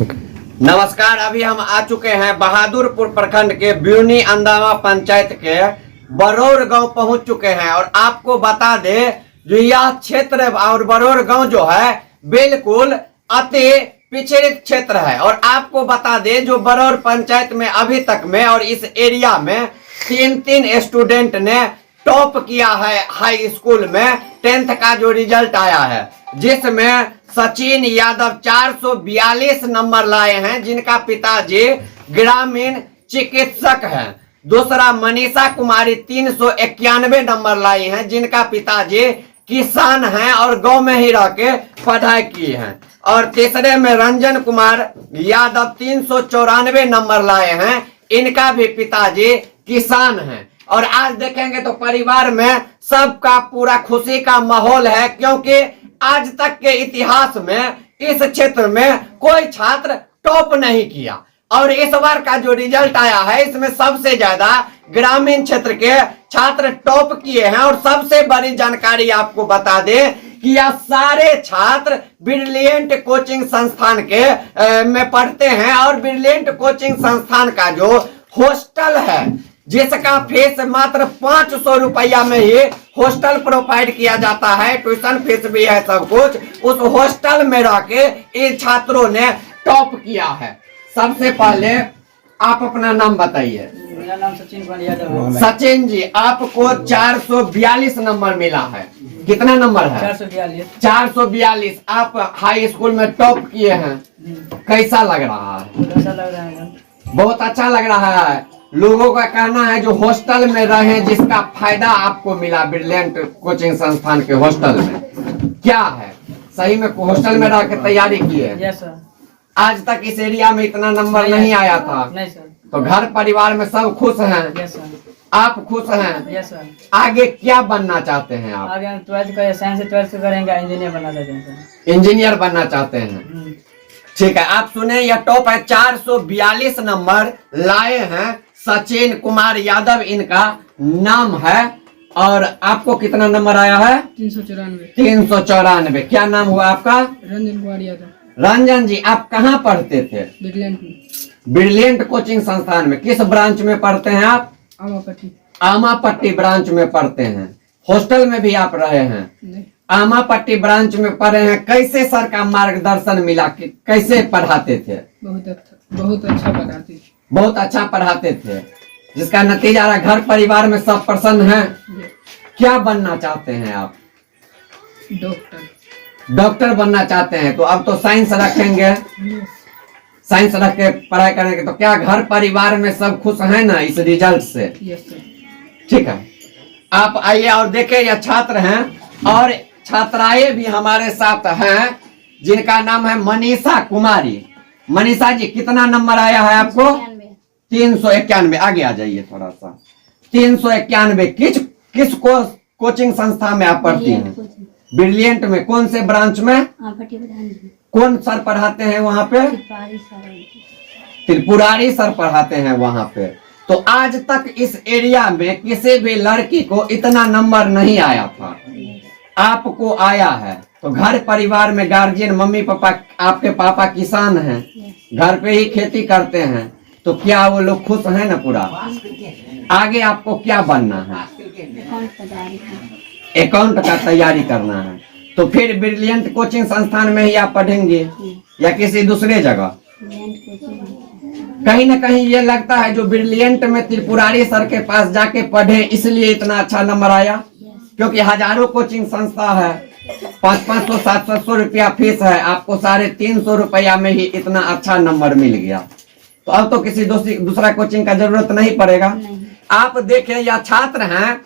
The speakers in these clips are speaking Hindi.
नमस्कार। अभी हम आ चुके हैं बहादुरपुर प्रखंड के ब्यूनी अंदावा पंचायत के बरौर गांव पहुंच चुके हैं और आपको बता दे जो यह क्षेत्र और बरौर गांव जो है बिल्कुल अति पिछड़ित क्षेत्र है। और आपको बता दे जो बरौर पंचायत में अभी तक में और इस एरिया में तीन स्टूडेंट ने टॉप किया है हाई स्कूल में 10th का जो रिजल्ट आया है, जिसमें सचिन यादव 442 नंबर लाए हैं, जिनका पिताजी ग्रामीण चिकित्सक हैं। दूसरा मनीषा कुमारी 391 नंबर लाई हैं, जिनका पिताजी किसान हैं और गांव में ही रह के पढ़ाई की हैं। और तीसरे में रंजन कुमार यादव 394 नंबर लाए हैं, इनका भी पिताजी किसान हैं। और आज देखेंगे तो परिवार में सबका पूरा खुशी का माहौल है, क्योंकि आज तक के इतिहास में इस क्षेत्र में कोई छात्र टॉप नहीं किया। और इस बार का जो रिजल्ट आया है इसमें सबसे ज्यादा ग्रामीण क्षेत्र के छात्र टॉप किए हैं। और सबसे बड़ी जानकारी आपको बता दें कि यह सारे छात्र ब्रिलियंट कोचिंग संस्थान के में पढ़ते हैं। और ब्रिलियंट कोचिंग संस्थान का जो हॉस्टल है, जिसका फीस मात्र 500 रुपया में ही हॉस्टल प्रोवाइड किया जाता है, ट्यूशन फीस भी है, सब कुछ उस हॉस्टल में रह के इन छात्रों ने टॉप किया है। सबसे पहले आप अपना नाम बताइए। मेरा नाम सचिन कुमार यादव है। सचिन जी, आपको 442 नंबर मिला है। कितना नंबर है? 442। 442। आप हाई स्कूल में टॉप किए हैं, कैसा लग रहा है? कैसा लग रहा है? बहुत अच्छा लग रहा है। लोगों का कहना है जो हॉस्टल में रहे, जिसका फायदा आपको मिला ब्रिलियंट कोचिंग संस्थान के हॉस्टल में, क्या है? सही में हॉस्टल में रह के तैयारी की है? Yes sir. आज तक इस एरिया में इतना नंबर नहीं आया था। नहीं सर। तो घर परिवार में सब खुश हैं? Yes sir. आप खुश हैं? Yes sir. आगे क्या बनना चाहते हैं आप? आगे हम 12th का साइंस से 12th करेंगे, इंजीनियर बनना चाहते हैं सर। इंजीनियर बनना चाहते हैं, ठीक है। आप सुने, यह टॉप है, 442 नंबर लाए हैं सचिन कुमार यादव इनका नाम है। और आपको कितना नंबर आया है? 394। 394। क्या नाम हुआ आपका? रंजन कुमार यादव। रंजन जी, आप कहाँ पढ़ते थे? ब्रिलियंट में। ब्रिलियंट कोचिंग संस्थान में। किस ब्रांच में पढ़ते हैं आप? आमापट्टी। आमापट्टी ब्रांच में पढ़ते हैं। हॉस्टल में भी आप रहे हैं? नहीं। आमापट्टी ब्रांच में पढ़े हैं। कैसे सर का मार्गदर्शन मिला कि कैसे पढ़ाते थे? बहुत अच्छा पढ़ाते थे। बहुत अच्छा पढ़ाते थे, जिसका नतीजा रहा घर परिवार में सब प्रसन्न हैं। क्या बनना चाहते हैं आप? डॉक्टर बनना चाहते हैं। तो अब तो साइंस रखेंगे, साइंस रख के पढ़ाई करेंगे। तो क्या घर परिवार में सब खुश हैं ना इस रिजल्ट से? ठीक है। आप आइए और देखें, यह छात्र हैं और छात्राएं भी हमारे साथ हैं, जिनका नाम है मनीषा कुमारी। मनीषा जी, कितना नंबर आया है आपको? 391। आगे आ जाइए थोड़ा सा। 391। किस कोचिंग संस्था में आप पढ़ती हैं? ब्रिलियंट में। कौन से ब्रांच में? कौन सर पढ़ाते हैं वहाँ पे? त्रिपुरारी सर पढ़ाते हैं वहाँ पे। तो आज तक इस एरिया में किसी भी लड़की को इतना नंबर नहीं आया था, आपको आया है। तो घर परिवार में गार्जियन, मम्मी पापा, आपके पापा किसान हैं, घर पे ही खेती करते हैं, तो क्या वो लोग खुश हैं ना पूरा? आगे आपको क्या बनना है? अकाउंट का तैयारी करना है। तो फिर ब्रिलियंट कोचिंग संस्थान में ही आप पढ़ेंगे या किसी दूसरे जगह? कहीं ना कहीं ये लगता है जो ब्रिलियंट में त्रिपुरारी सर के पास जाके पढ़े, इसलिए इतना अच्छा नंबर आया, क्योंकि हजारों कोचिंग संस्था है, 500-500, 700 रुपया फीस है, आपको 350 रुपया में ही इतना अच्छा नंबर मिल गया। तो अब तो किसी दूसरा कोचिंग का जरूरत नहीं पड़ेगा। आप देखें, यह छात्र हैं,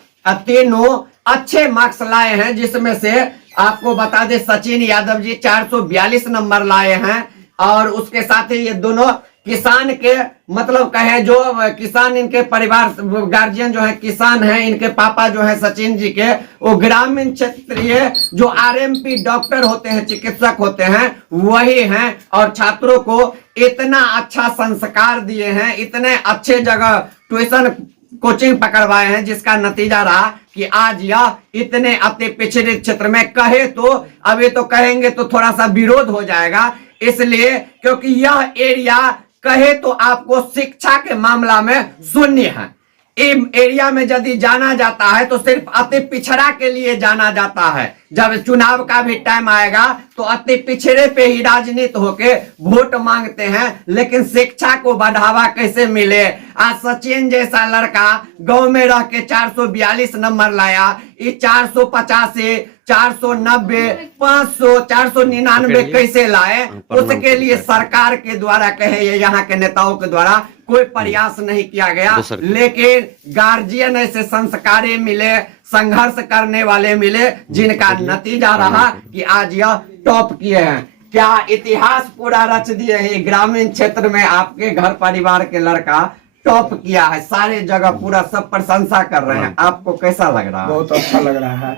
तीनों अच्छे मार्क्स लाए हैं, जिसमें से आपको बता दें सचिन यादव जी 442 नंबर लाए हैं। और उसके साथ ही ये दोनों किसान के, मतलब कहे जो किसान, इनके परिवार गार्जियन जो है किसान हैं, इनके पापा जो है सचिन जी के, वो ग्रामीण क्षेत्रीय जो आरएमपी डॉक्टर होते हैं, चिकित्सक होते हैं, वही हैं। और छात्रों को इतना अच्छा संस्कार दिए हैं, इतने अच्छे जगह ट्यूशन कोचिंग पकड़वाए हैं, जिसका नतीजा रहा कि आज यह इतने अति पिछड़े क्षेत्र में, कहे तो अभी तो कहेंगे तो थोड़ा सा विरोध हो जाएगा, इसलिए क्योंकि यह एरिया कहे तो आपको शिक्षा के मामला में शून्य है। इन एरिया में यदि जाना जाता है तो सिर्फ अति पिछड़ा के लिए जाना जाता है। जब चुनाव का भी टाइम आएगा तो अति पिछड़े पे ही राजनीति होके वोट मांगते हैं, लेकिन शिक्षा को बढ़ावा कैसे मिले। आज सचिन जैसा लड़का गांव में रह के 442 नंबर लाया, ये 485, 490, 500, 499 कैसे लाए, उसके लिए सरकार के द्वारा कहे यहाँ के नेताओं के द्वारा कोई प्रयास नहीं किया गया। लेकिन गार्जियन ऐसे संस्कारी मिले, संघर्ष करने वाले मिले, जिनका नतीजा रहा कि आज यह टॉप किए हैं। क्या इतिहास पूरा रच दिए हैं। ग्रामीण क्षेत्र में आपके घर परिवार के लड़का टॉप किया है, सारे जगह पूरा सब प्रशंसा कर रहे हैं। आपको कैसा लग रहा है? बहुत अच्छा लग रहा है,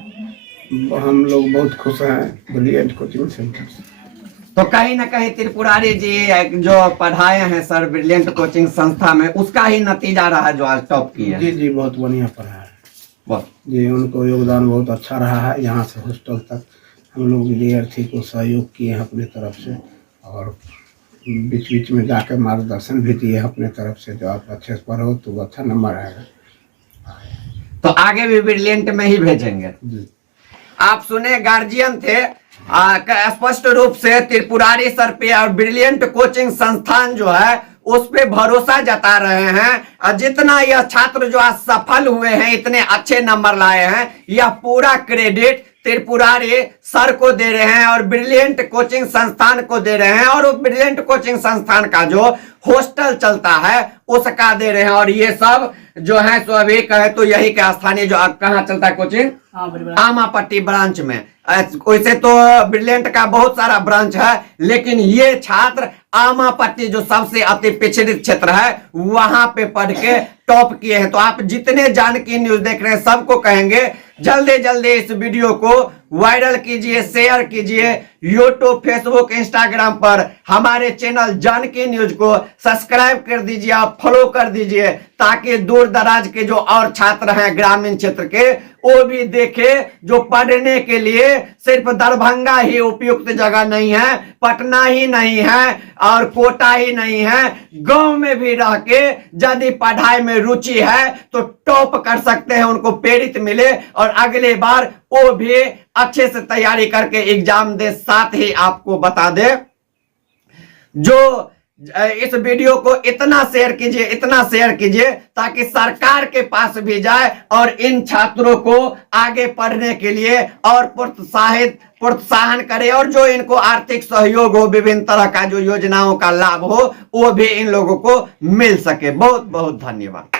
हम लोग बहुत खुश हैं ब्रिलियंट कोचिंग सेंटर से। तो कहीं ना कहीं त्रिपुरारी जी जो पढ़ाए हैं सर ब्रिलियंट कोचिंग संस्था में, उसका ही नतीजा रहा जो आज टॉप किया है। जी जी बहुत बढ़िया पढ़ा है बहुत जी, उनको योगदान बहुत अच्छा रहा है। यहाँ से हॉस्टल तक हम लोग विद्यार्थी को सहयोग किए हैं अपने तरफ से, और बीच बीच में जाकर मार्गदर्शन भी दिए अपने तरफ से। जो आप अच्छे से पढ़ो तो अच्छा नंबर आएगा। तो आगे भी ब्रिलियंट में ही भेजेंगे जी। आप सुने गार्जियन थे, स्पष्ट रूप से त्रिपुरारी सर पे और ब्रिलियंट कोचिंग संस्थान जो है उस पे भरोसा जता रहे हैं। और जितना यह छात्र जो आज सफल हुए हैं, इतने अच्छे नंबर लाए हैं, यह पूरा क्रेडिट त्रिपुरारी सर को दे रहे हैं और ब्रिलियंट कोचिंग संस्थान को दे रहे हैं, और ब्रिलियंट कोचिंग संस्थान का जो हॉस्टल चलता है उसका दे रहे हैं। और ये सब जो है सो अभी कहे तो यही का स्थानीय जो कहाँ चलता है कोचिंग, आमापट्टी ब्रांच में। वैसे तो ब्रिलियंट का बहुत सारा ब्रांच है, लेकिन ये छात्र आमापट्टी जो सबसे अति पिछड़ित क्षेत्र है वहां पे पढ़ के टॉप किए हैं। तो आप जितने जानकी न्यूज देख रहे हैं सबको कहेंगे जल्दी जल्दी इस वीडियो को वायरल कीजिए, शेयर कीजिए। यूट्यूब, फेसबुक, इंस्टाग्राम पर हमारे चैनल जानकी न्यूज को सब्सक्राइब कर दीजिए, आप फॉलो कर दीजिए, ताकि दूर दराज के जो और छात्र हैं ग्रामीण क्षेत्र के वो भी देखे। जो पढ़ने के लिए सिर्फ दरभंगा ही उपयुक्त जगह नहीं है, पटना ही नहीं है और कोटा ही नहीं है, गांव में भी रह के यदि पढ़ाई में रुचि है तो टॉप कर सकते हैं, उनको प्रेरित मिले और अगले बार वो भी अच्छे से तैयारी करके एग्जाम दे। साथ ही आपको बता दे, जो इस वीडियो को इतना शेयर कीजिए, इतना शेयर कीजिए ताकि सरकार के पास भी जाए और इन छात्रों को आगे पढ़ने के लिए और प्रोत्साहन करे, और जो इनको आर्थिक सहयोग हो, विभिन्न तरह का जो योजनाओं का लाभ हो, वो भी इन लोगों को मिल सके। बहुत बहुत धन्यवाद।